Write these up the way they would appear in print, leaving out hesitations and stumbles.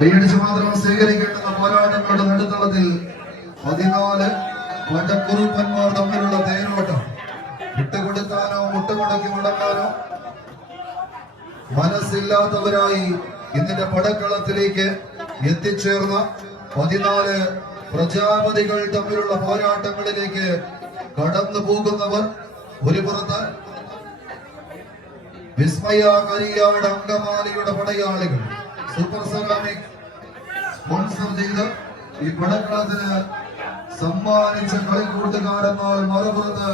കൈയടിച്ച് മാത്രം സ്വീകരിക്കേണ്ടുന്ന പോരാട്ടങ്ങളുടെ നടുത്തളത്തിൽ 14 വടക്കുറുപ്പന്മാർ തമ്മിലുള്ള തേരോട്ടം. വിട്ടുകൊടുക്കാനോ മുട്ടുമുടക്കി മുടക്കാനോ മനസ്സില്ലാത്തവരായി ഇതിന്റെ പടക്കളത്തിലേക്ക് എത്തിച്ചേർന്ന 14 പ്രജാപതികൾ തമ്മിലുള്ള പോരാട്ടങ്ങളിലേക്ക് കടന്നു പോകുന്നവർ. ഒരു പുറത്ത് വിസ്മയ കരിയാട് അങ്കമാലിയുടെ പടയാളികൾ സൂപ്പർ സെറാമിക് സ്പോൺസർ ചെയ്ത് ഈ പടക്കളത്തിന് സമ്മാനിച്ച കളിക്കൂട്ടുകാരെന്നാൽ മറുപുറത്ത്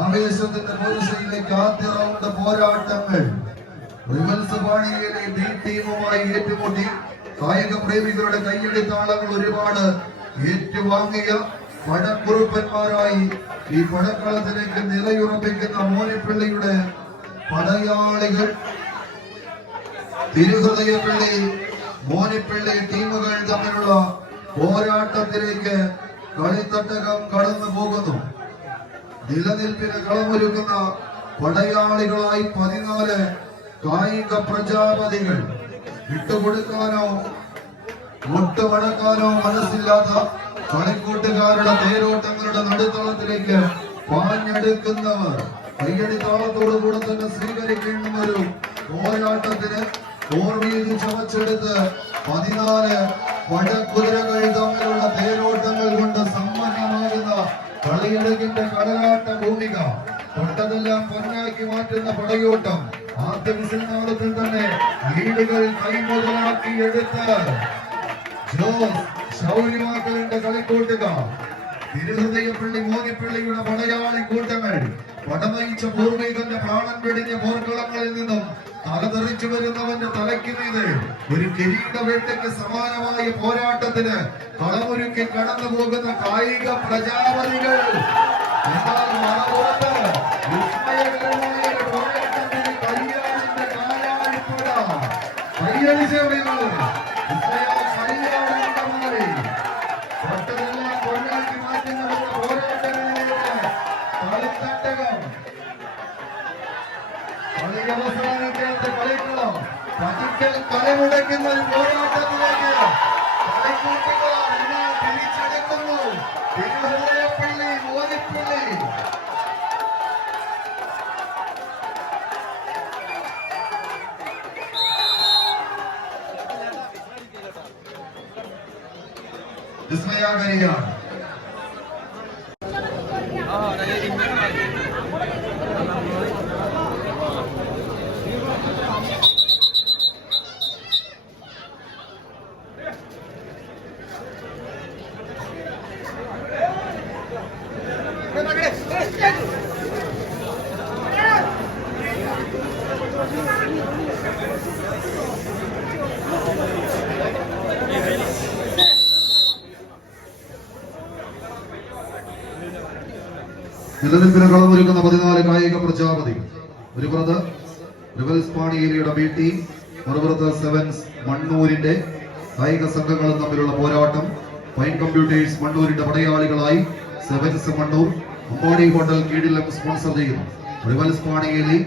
ആവേശത്തിന്റെ പുരുഷയിലേക്ക് ആദ്യ റൗണ്ട് പോരാട്ടങ്ങൾ റിവൽസ് പാണിയിലെ ബി ടീമുമായി ഏറ്റുമുട്ടി കായിക പ്രേമികളുടെ കയ്യടി താളങ്ങൾ ഒരുപാട് ഏറ്റുവാങ്ങിയ പടക്കുറുപ്പന്മാരായി ഈ പടക്കളത്തിലേക്ക് നിലയുറപ്പിക്കുന്ന മോനിപ്പള്ളിയുടെ പടയാളികൾ. തിരുഹൃദയപ്പള്ളി മോനിപ്പള്ളി ടീമുകൾ തമ്മിലുള്ള പോരാട്ടത്തിലേക്ക് കളിത്തട്ടകം കടന്നു പോകുന്നു. നിലനിൽപ്പിന് കളമൊരുക്കുന്ന പടയാളികളായി 14 കായിക പ്രജാപതികൾ. വിട്ടുകൊടുക്കാനോ മുട്ടുമടക്കാനോ മനസ്സില്ലാത്ത കളിക്കൂട്ടുകാരുടെ തേരോട്ടങ്ങളുടെ നടുത്തളത്തിലേക്ക് പാഞ്ഞെടുക്കുന്നവർ. കയ്യടി താളത്തോടു കൂടെ തന്നെ സ്വീകരിക്കേണ്ട ഒരു പോരാട്ടത്തിന് ഓർമ്മയിൽ ചവച്ചെടുത്ത് 14 പടക്കുതിരകൾ തമ്മിലുള്ള തേരോട്ടങ്ങൾ കൊണ്ട് സമ്പന്നമാകുന്ന കളിയടകിന്റെ കടലാട്ട ഭൂമിക. തൊട്ടതെല്ലാം പൊന്നാക്കി മാറ്റുന്ന പടയോട്ടം. ആദ്യ വിസിൽനാളത്തിൽ തന്നെ ലീഡുകൾ കൈമുതലാക്കി എടുത്ത് ജോസ് ശൗര്യമാക്കളുടെ കളിക്കൂട്ടുകാർ. തിരുഹൃദയപ്പള്ളി മോനിപ്പള്ളിയുടെ പടയാളി കൂട്ടങ്ങൾ പടനയിച്ച പൂർവികന്റെ പ്രാണൻ വെടിഞ്ഞ പോർക്കളങ്ങളിൽ നിന്നും തലതെറിച്ചു വരുന്നവന്റെ തലയ്ക്ക് മീതെ ഒരു കിരീട വേട്ടയ്ക്ക് സമാനമായ പോരാട്ടത്തിന് കളമൊരുക്കി കടന്നു പോകുന്ന കായിക പ്രജാപതികൾ. എന്നാൽ മറപുറത്ത് വിസ്മയകരമായ പോരാട്ടത്തിന് കയ്യാടിന്റെ കാലാളിപ്പുഴ കയ്യടിച്ചെവിടെയുള്ളൂ. തൊട്ടതെല്ലാം പൊന്നാക്കി മാറ്റുന്നവരുടെ പോരാട്ടങ്ങളിലേക്ക് കളിത്തട്ടകം. കളിയവസാനിക്കാത്ത കളിക്കളം പതിക്കൽ കളമുടക്കുന്ന ഒരു പോരാട്ടത്തിലേക്ക് കളിക്കൂട്ടുകാർ തിരിച്ചെടുക്കുന്നു. തിരുഹൃദയപ്പള്ളി മോനിപ്പള്ളി. വിസ്മയാകരിയാണ്. നിലനിൽപ്പിന് കളമൊരുക്കുന്ന 14 കായിക പ്രജാപതികൾ. ഒരു പുറത്ത് റിവൽസ് പാണിയേലിയുടെ ബി ടീം, മറുപുറത്ത് സെവൻസ് മണ്ണൂരിന്റെ കായിക സംഘങ്ങളും തമ്മിലുള്ള പോരാട്ടം. പൈൻ കമ്പ്യൂട്ടേഴ്സ് മണ്ണൂരിന്റെ പടയാളികളായി സെവൻസ് മണ്ണൂർ അമ്പാടി ഹോട്ടൽ കീഴിലും സ്പോൺസർ ചെയ്യുന്നു. റിവൽസ് പാണിയേലി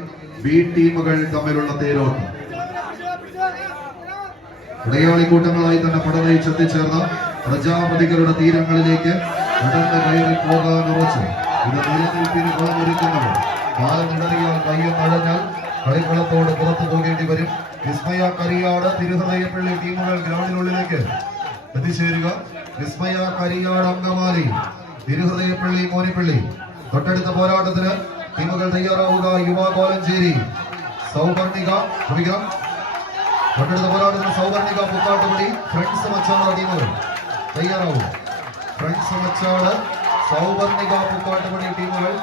ബി ടീമുകൾ തമ്മിലുള്ള തേരോട്ടം. പടയാളി കൂട്ടങ്ങളായി തന്നെ പടനയിച്ചെത്തിച്ചേർന്ന പ്രജാപതികളുടെ തീരങ്ങളിലേക്ക് കടന്ന് കയറി പോകാൻ ഉറച്ചു. ഇത് നിലനിൽപ്പിന് കളമൊരുക്കുന്നവർ. കാലം ഇടറിയാൽ കയ്യും അഴഞ്ഞാൽ കളിക്കളത്തോട് പുറത്തു പോകേണ്ടി വരും. വിസ്മയ കരിയാട് തിരുഹൃദയപ്പള്ളി ടീമുകൾ ഗ്രൗണ്ടിനുള്ളിലേക്ക് എത്തിച്ചേരുക. വിസ്മയ കരിയാട് അങ്കമാലി തിരുഹൃദയപ്പള്ളി മോനിപ്പള്ളി. തൊട്ടടുത്ത പോരാട്ടത്തിന് ടീമുകൾ തയ്യാറാവുക. യുവ കോലഞ്ചേരി സൗവർണിക തൊട്ടടുത്ത പോരാട്ടത്തിന് സൗവർണിക പുക്കാട്ടുപടി ഫ്രണ്ട്സ് മച്ചാട് ടീമുകൾ തയ്യാറാവുക. ഫ്രണ്ട്സ് മച്ചാട് സൗവർണിക പുക്കാട്ടുപടി ടീമുകൾ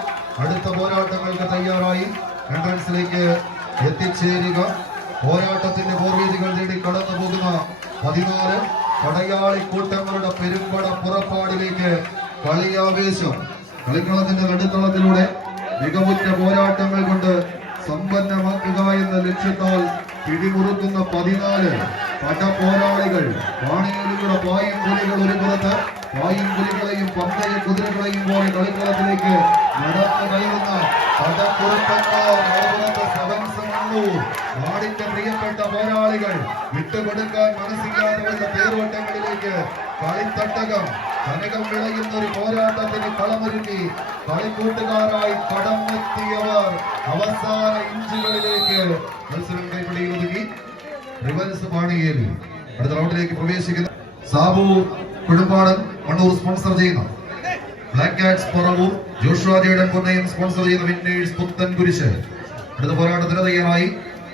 അടുത്ത പോരാട്ടങ്ങൾക്ക് തയ്യാറായി എൻട്രൻസിലേക്ക് എത്തിച്ചേരുക. പോരാട്ടത്തിന്റെ പോർവേദികൾ തേടി കടന്നു പോകുന്ന 14 പടയാളി കൂട്ടങ്ങളുടെ പെരുമ്പട പുറപ്പാടിലേക്ക് കളിയാവേശം. കളിക്കളത്തിന്റെ നടുത്തളത്തിലൂടെ മികവുറ്റ പോരാട്ടങ്ങൾ കൊണ്ട് സമ്പന്നമാക്കുക എന്ന ലക്ഷ്യത്താൽ പിടിമുറുക്കുന്ന 14 പടപോരാളികൾ. പാണിയിലൂടെ പായും പുലികൾ ഒരു പുറത്ത്, പായും പുലികളെയും പന്തയ കുതിരകളെയും പോലെ കളിക്കളത്തിലേക്ക് നടന്നു കയറുന്ന പടക്കുറുപ്പന്മാർ. സെവൻസ് മണ്ണൂർ. നാടിന്റെ പ്രിയപ്പെട്ട പോരാളികൾ വിട്ടുകൊടുക്കാൻ മനസ്സില്ലാത്തവരുടെ തേരോട്ടങ്ങളിലേക്ക് കളിത്തട്ടകം കനകം വിളയുന്ന ഒരു പോരാട്ടത്തിന് കളമൊരുക്കി കളിക്കൂട്ടുകാരായി കടമെത്തിയവർ അവസാന ഇഞ്ചുകളിലേക്ക് മത്സരം കൈപ്പിടിയിൽ ഒതുക്കി റിവൽസ് പാണിയേലി അടുത്ത റൗണ്ടിലേക്ക് പ്രവേശിക്കുന്ന സാബു കുടുംബാടൻ മണ്ണൂർ സ്പോൺസർ ചെയ്യുന്ന black cats Paravur, Joshua Jaden പൊന്നയും സ്പോൺസർ ചെയ്യുന്ന വിന്നേഴ്സ് പുത്തൻ കുരിശ് അടുത്ത പോരാട്ടത്തിന് തയ്യാറായി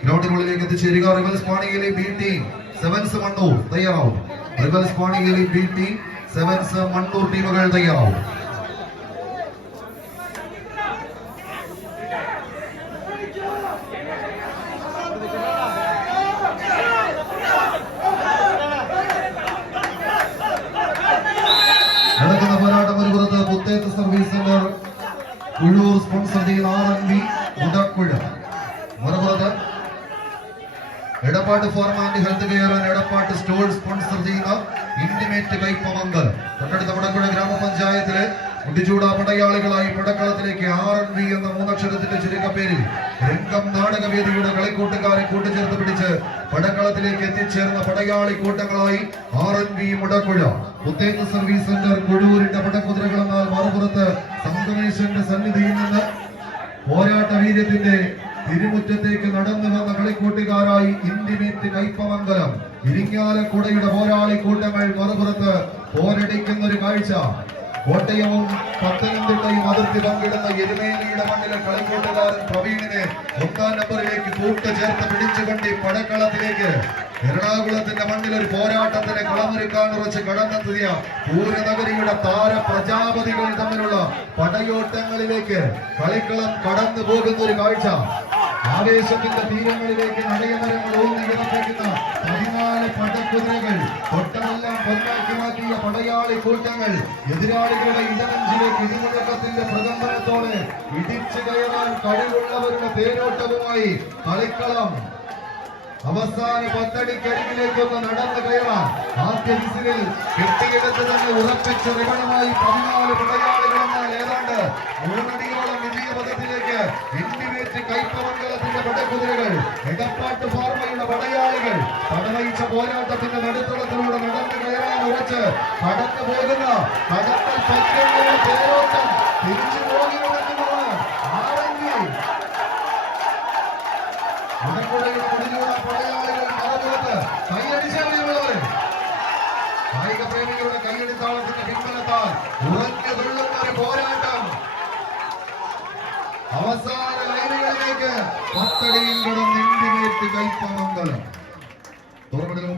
ഗ്രൗണ്ടിനുള്ളിലേക്ക് എത്തിച്ചേരുക. Rivals Panieli B team Sevens Mannur തയ്യാറാവും. Rivals Panieli B team Sevens Mannur ടീമുകൾ തയ്യാറാവും. നടക്കുന്ന പോരാട്ടം ഒരു പുറത്ത് Puthethu service centre Kuzhur sponsor ചെയ്യുന്ന RNB മുടക്കുഴ, മറുപുറത്ത് Edappattu pharma and health care and Edappattu stall sponsor ചെയ്യുന്ന ഇന്റിമേറ്റ് കൈപ്പമംഗലം. തൊട്ടടുത്ത മുടക്കുഴ ഗ്രാമപഞ്ചായത്തിലെ മുടിച്ചൂട പടയാളികളായി പടക്കളത്തിലേക്ക് RNB എന്ന മൂന്നക്ഷരത്തിന്റെ ചുരുക്കപ്പേരിൽ രംഗം നാടകവേദിയുടെ കളിക്കൂട്ടുകാരെ കൂട്ടുചേർത്ത് പിടിച്ച് പടക്കളത്തിലേക്ക് എത്തിച്ചേർന്ന പടയാളി കൂട്ടങ്ങളായി RNB Mudakkuzha. Puthethu service centre കുഴൂരിന്റെ പടക്കുതിരകൾ എന്നാൽ മറുപുറത്ത് സംഗമേശ്വരന്റെ സന്നിധിയിൽ നിന്ന് പോരാട്ട വീര്യത്തിന്റെ തിരുമുറ്റത്തേക്ക് നടന്നു വന്ന കളിക്കൂട്ടുകാരായി ഇന്റിമേറ്റ് കൈപ്പമംഗലം. ഇരിങ്ങാലക്കുടയുടെ പോരാളി കൂട്ടങ്ങൾ മറുപുറത്ത് പോരടിക്കുന്ന ഒരു കാഴ്ച. കോട്ടയവും പത്തനംതിട്ടയും അതിർത്തി പങ്കിടുന്ന എരുമേലിയുടെ മണ്ണിലെ കളിക്കൂട്ടുകാരൻ പ്രവീണിനെ ഒന്നാം നമ്പറിലേക്ക് കൂട്ടുചേർത്ത് പിടിച്ചുകൊണ്ട് പടക്കളത്തിലേക്ക് എറണാകുളത്തിന്റെ മണ്ണിൽ ഒരു പോരാട്ടത്തിന് കളമൊരുക്കാൻ ഉറച്ച് കടന്നെത്തിയ പൂരനഗരിയുടെ താര പ്രജാപതികൾ തമ്മിലുള്ള പടയോട്ടങ്ങളിലേക്ക് കളിക്കളം കടന്നു പോകുന്ന ഒരു കാഴ്ച. ആവേശത്തിന്റെ തീരങ്ങളിലേക്ക് നടയമരങ്ങൾ ഊന്നി വിറപ്പിക്കുന്ന 14 പടക്കുതിരകൾ, തൊട്ടമെല്ലാം പൊന്നാക്കി മാറ്റിയ പടയാളി കൂട്ടങ്ങൾ എതിരാളികളുടെ ഇടനെഞ്ചിലേക്ക് ഇടിമുഴക്കത്തിന്റെ പ്രകമ്പനത്തോടെ ഇടിച്ചു കയറാൻ കഴിവുള്ളവരുടെ തേരോട്ടവുമായി കളിക്കളം അവസാന പത്തടിക്കരികിലേക്കൊന്ന് നടന്നു കയറാൻ ആദ്യ വിസിലിൽ കെട്ടിയെടുത്ത് തന്നെ ഉറപ്പിച്ച റിബണുമായി 14 പടയാളികളെന്നാൽ ഏതാണ്ട് 3 അടിയോളം വിജയപഥത്തിലേക്ക് ഇന്റിമേറ്റ് കൈപ്പമംഗലത്തിന്റെ പടക്കുതിരകൾ, എടപ്പാട്ട് ഫാർമയുടെ പടയാളികൾ പടവയിച്ച പോരാട്ടത്തിന്റെ നടുത്തളത്തിലൂടെ നടന്നു കയറാൻ ഉറച്ച് കടന്നു പോകുന്ന കടത്തൽ പറ്റുന്ന തേരോട്ടം തിരിച്ചു പോകുന്നുവെന്നുമാണ് മുടക്കുഴയുടെ മുടിഞ്ഞൂട പടയാളികൾ മറുപുറത്ത് കൈയടിച്ചവരെ കായിക പ്രേമികളുടെ കൈയടിത്താളത്തിന്റെ പിൻബലത്താൽ ഉറഞ്ഞു തുള്ളുന്ന ഒരു പോരാട്ടം അവസാന ലൈനുകളിലേക്ക് 10 അടിയിൽ കടന്ന് ഇന്റിമേറ്റ് കൈപ്പമംഗലം.